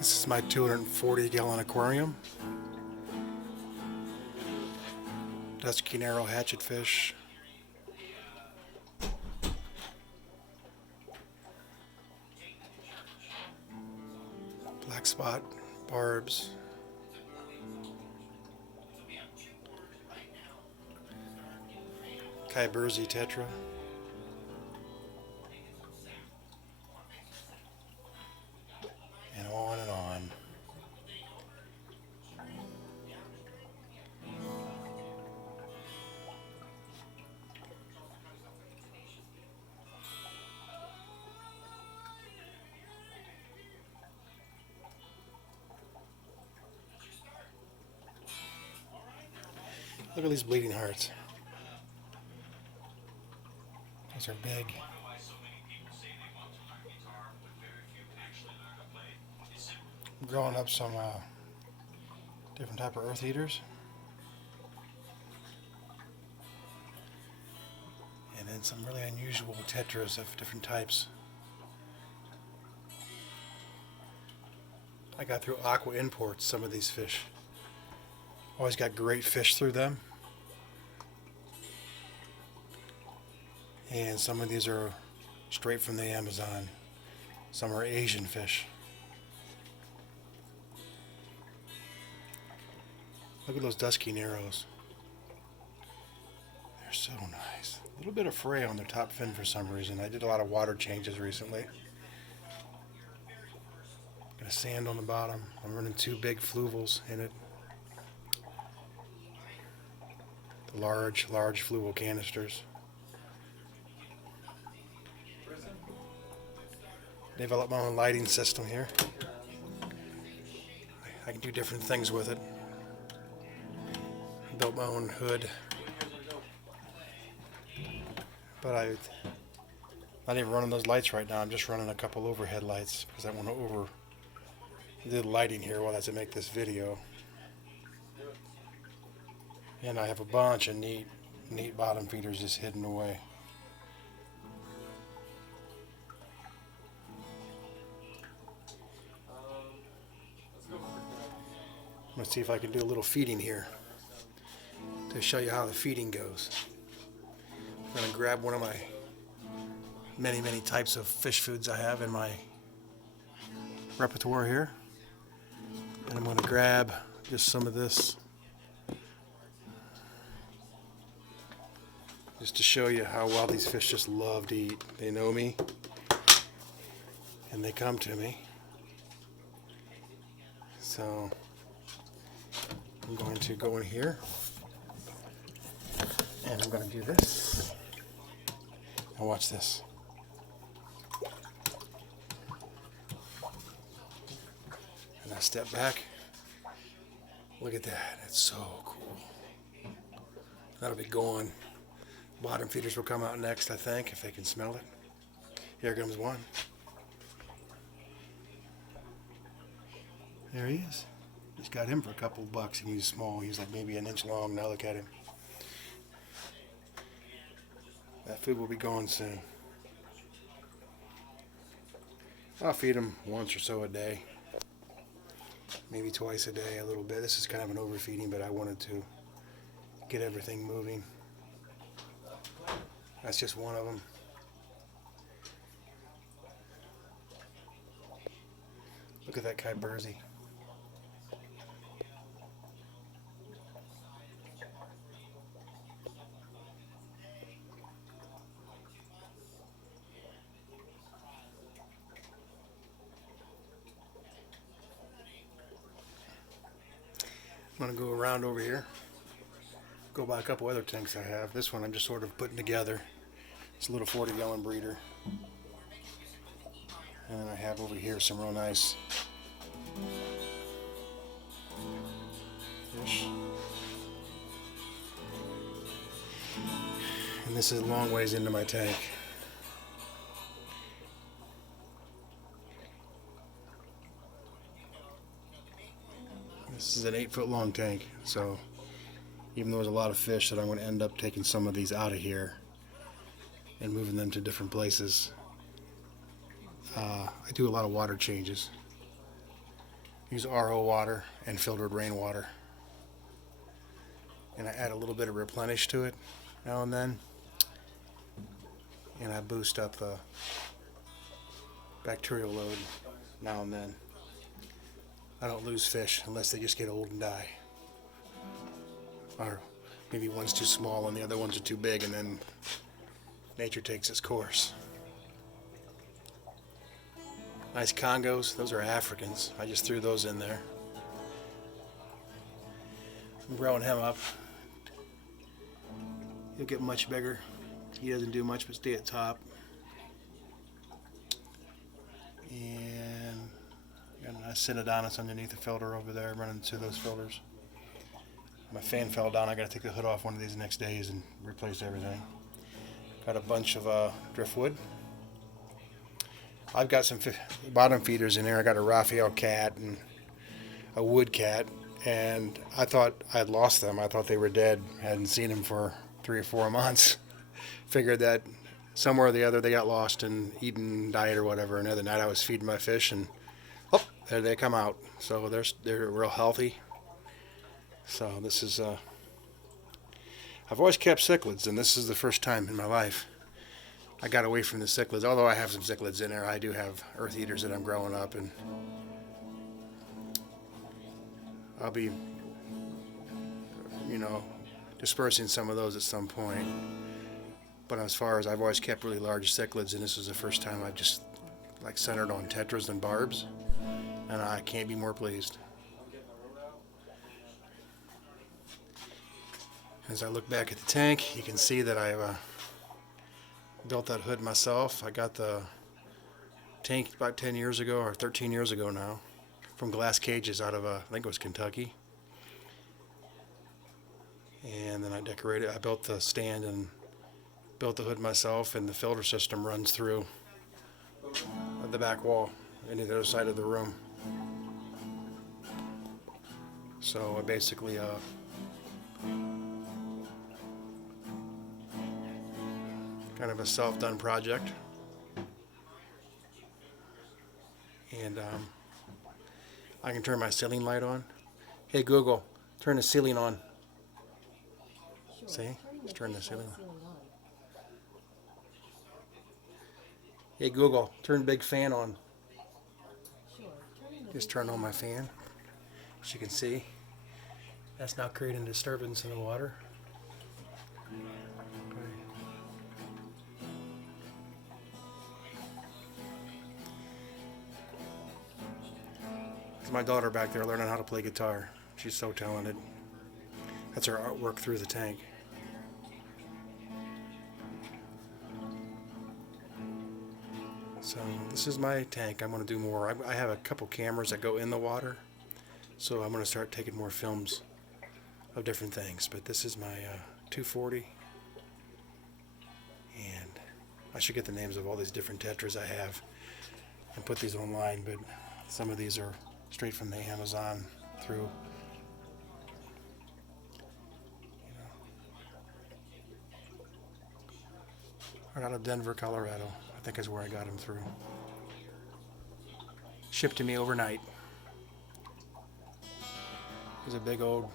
This is my 240-gallon aquarium. Dusky narrow hatchetfish. Black spot barbs. Tetra. And on and on. Look at these bleeding hearts. Those are big. I'm growing up some different type of earth eaters. And then some really unusual tetras of different types. I got through Aqua Imports some of these fish. Always got great fish through them. And some of these are straight from the Amazon. Some are Asian fish. Look at those dusky narrows. They're so nice. A little bit of fray on their top fin for some reason. I did a lot of water changes recently. Got a sand on the bottom. I'm running 2 big fluvels in it. The large fluval canisters. Developed my own lighting system here. I can do different things with it. Built my own hood. But I'm not even running those lights right now. I'm just running a couple overhead lights because I want to overdo the lighting here while I make this video. And I have a bunch of neat bottom feeders just hidden away. I'm going to see if I can do a little feeding here to show you how the feeding goes. I'm going to grab one of my many types of fish foods I have in my repertoire here. And I'm going to grab just some of this just to show you how well these fish just love to eat. They know me and they come to me. So I'm going to go in here and I'm going to do this. Now watch this. And I step back. Look at that. That's so cool. That'll be gone. Bottom feeders will come out next, I think, if they can smell it. Here comes one. There he is. Just got him for a couple of bucks, and he's small. He's like maybe an inch long. Now look at him. That food will be gone soon. I'll feed him once or so a day. Maybe twice a day, a little bit. This is kind of an overfeeding, but I wanted to get everything moving. That's just one of them. Look at that Kyberzi. I'm going to go around over here, go by a couple other tanks I have. This one I'm just sort of putting together. It's a little 40-gallon breeder. And I have over here some real nice fish. And this is a long ways into my tank. This is an 8-foot long tank, so even though there's a lot of fish that I'm going to end up taking some of these out of here and moving them to different places, I do a lot of water changes. Use RO water and filtered rainwater. And I add a little bit of replenish to it now and then. And I boost up the bacterial load now and then. I don't lose fish unless they just get old and die. Or maybe one's too small and the other ones are too big, and then nature takes its course. Nice Congos, those are Africans. I just threw those in there. I'm growing him up. He'll get much bigger. He doesn't do much but stay at top. And got a nice Synodontus underneath the filter over there, running through those filters. My fan fell down. I got to take the hood off one of these next days and replace everything. Got a bunch of driftwood. I've got some bottom feeders in there. I got a Raphael cat and a wood cat, and I thought I'd lost them. I thought they were dead. Hadn't seen them for 3 or 4 months. Figured that somewhere or the other they got lost and eaten, died or whatever. And the other night I was feeding my fish, and oh, there they come out. So they're real healthy. So this is I've always kept cichlids, and this is the first time in my life I got away from the cichlids. Although I have some cichlids in there, I do have earth eaters that I'm growing up, and I'll be, dispersing some of those at some point. But as far as I've always kept really large cichlids, and this was the first time I've just centered on Tertras and Barbs, and I can't be more pleased. As I look back at the tank, you can see that I've built that hood myself. I got the tank about 10 years ago, or 13 years ago now, from glass cages out of, I think it was Kentucky. And then I built the stand and built the hood myself, and the filter system runs through the back wall into the other side of the room. So I basically kind of a self-done project. And I can turn my ceiling light on. Hey Google, turn the ceiling on. Sure. See? Let's turn the ceiling on. Hey Google, turn big fan on. Sure. Just turn on my fan. As you can see, that's now creating disturbance in the water. My daughter back there learning how to play guitar. She's so talented. That's her artwork through the tank. So this is my tank. I'm going to do more. I have a couple cameras that go in the water, so I'm going to start taking more films of different things. But this is my 240, and I should get the names of all these different Tertras I have and put these online, but some of these are straight from the Amazon through, right out of Denver, Colorado. I think is where I got them through. Shipped to me overnight. There's a big old.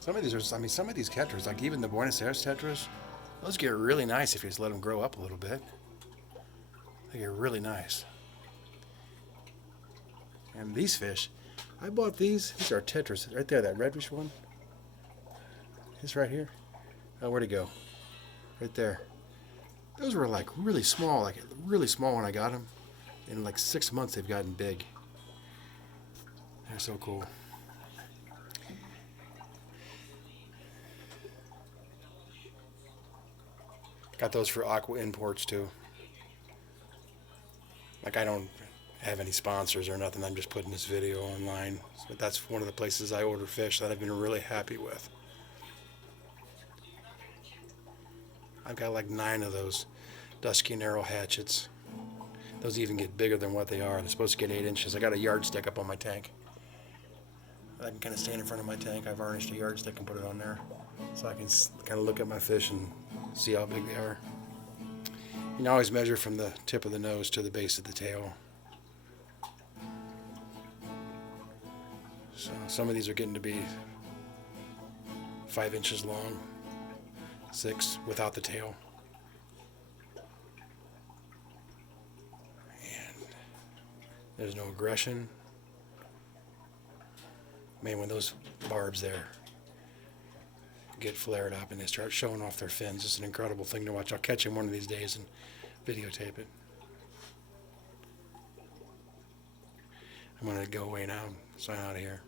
Some of these Tertras, like even the Buenos Aires Tertras, those get really nice if you just let them grow up a little bit. They get really nice. And these fish, I bought these. These are Tertras. Right there, that reddish one. This right here. Oh, where'd it go? Right there. Those were really small when I got them. In 6 months, they've gotten big. They're so cool. Got those for aqua imports too. I don't have any sponsors or nothing. I'm just putting this video online. But that's one of the places I order fish that I've been really happy with. I've got 9 of those dusky narrow hatchets. Those even get bigger than what they are. They're supposed to get 8 inches. I got a yardstick up on my tank. I can kind of stand in front of my tank. I varnished a yardstick and put it on there, so I can kind of look at my fish and see how big they are. You can always measure from the tip of the nose to the base of the tail. So some of these are getting to be 5 inches long, 6 without the tail. And there's no aggression. Man, when those barbs there get flared up and they start showing off their fins, it's an incredible thing to watch. I'll catch him one of these days and videotape it. I'm going to go away now and sign out of here.